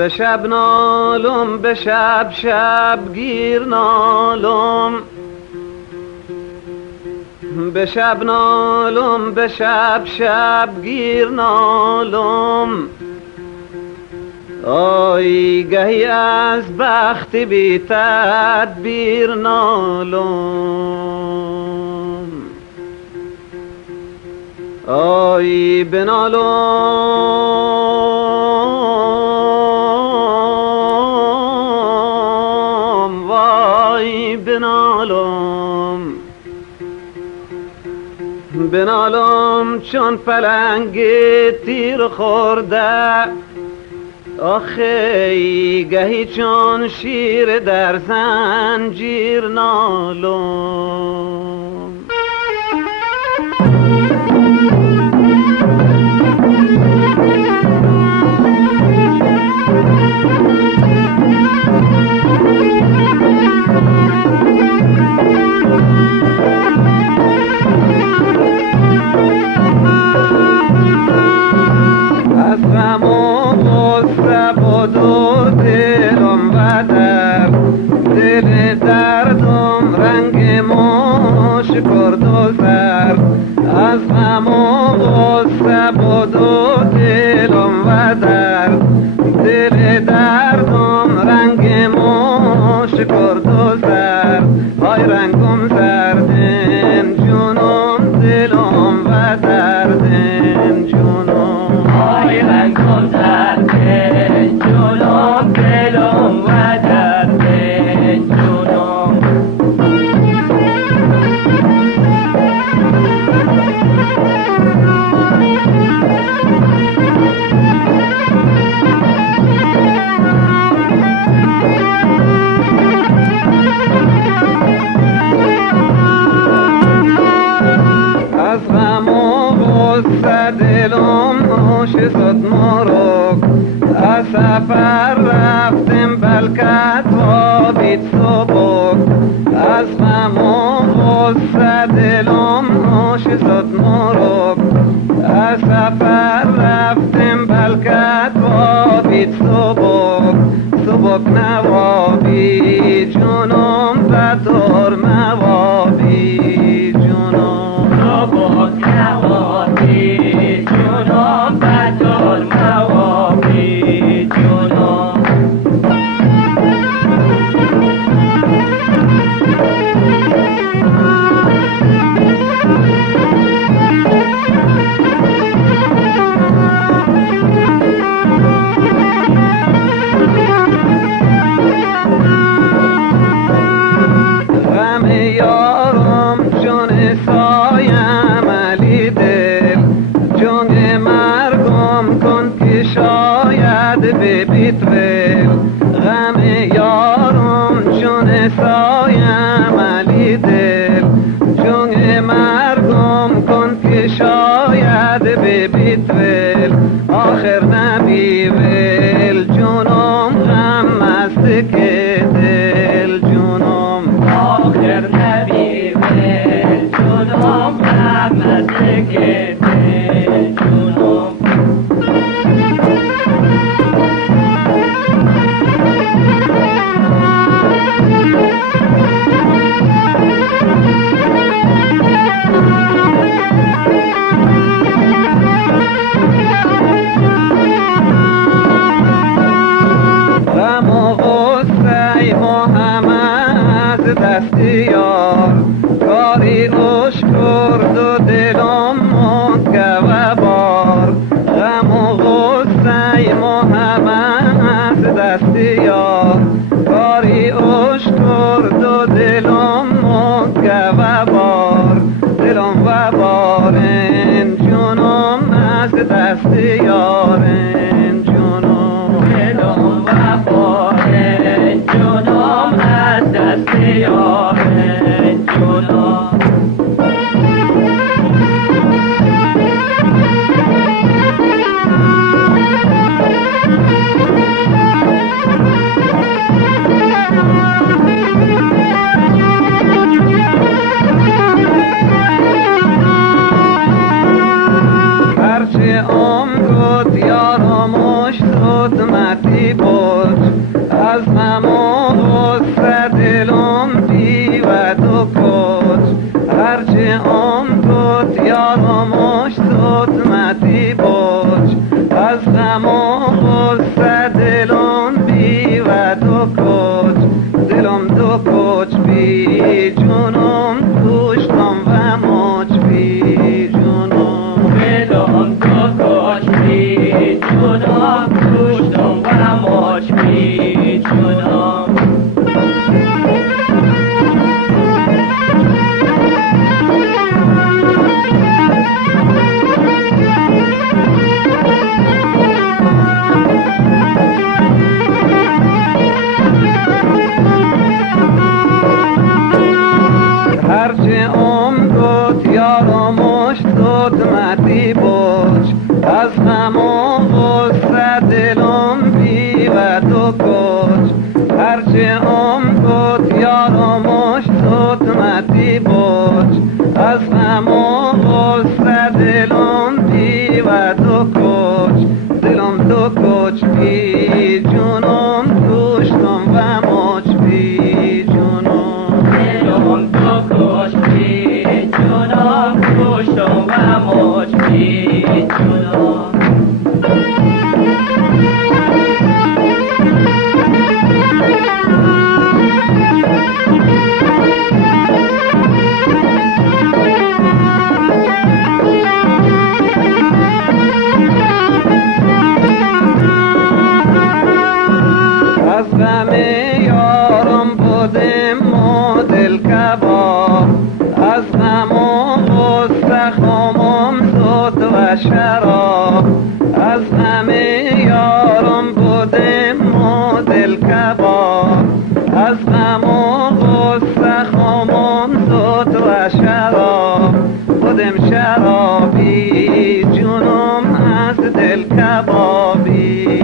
به شب نالم به شب شب گیر نالم، به شب نالم به شب شب گیر نالم. آی گهی از بخت بی تدبیر نالم، آی بنالم وای بنالم، بنالم چون پلنگ تیر خورده. آخی گهی چون شیر در زنجیر نالم. از غم و غصه و دلم و درد، دل دردم رنگ مشک کرد و زرد. از غم و غصه و دلم و درد، دل دردم رنگ مشک کرد و زرد. های رنگم زردن جونم دلم و دردن جونم، های رنگم زردن جونم دلم و دردن جونم. از غم و غصه دلم نوش زد مرگ. از سفر رفتم بلکه خوابید صبح. از غم و غصه دلم نوش زد مرگ. از سفر رفتم بلکه خوابید صبح. صبح نوابی جونم بدر موابی جونم، صبح نوابی جونم بدر موابی جونم. غم یارم جون سایم علی دل، جون مرگم کن که شاید ببیت ول. غم یارم جون سایم علی دل، جون مرگم کن که شاید ببیت ول. آخر نبی ول جونم غم مست که دل جونم، آخر نبی ول جونم غم است که دل جونم. غم و غصه ما همه از دست یار، کاری اش کرد و دلم ماند و بار. غم و غصه ما همه از دست یار، کاری اش کرد و دلم ماند و بار. دلم و بارن جونم از دست یارن جونم، دلم و بارن جونم از دست یارن جونم. هرچه عمر گفت یارمش خدمتی باش از غم و غصه دلم بی و دو کچ دلم دو کچ بی جونم کشتم و مچ بی جونم دلم دو کچ بی جونم کشتم و مچ بی جونم هرچه گفت یارمش خدمتی باش از غم و غصه دلم بی و دو کچ هرچه گفت یارمش خدمتی باش از غم و غصه دلم بی و دو کچ دلم دو کچ بی جونم کشتم و مچ بی جونم دلم دو کچ بی جونم کشتم و مچ بی جونم از غم یارم بودم و دل کباب از غم و غصه خامم زود و شراب از غم یارم بودم و دل کباب از غم و غصه خامم زود و شراب بودم شرابی جونم از دل کبابی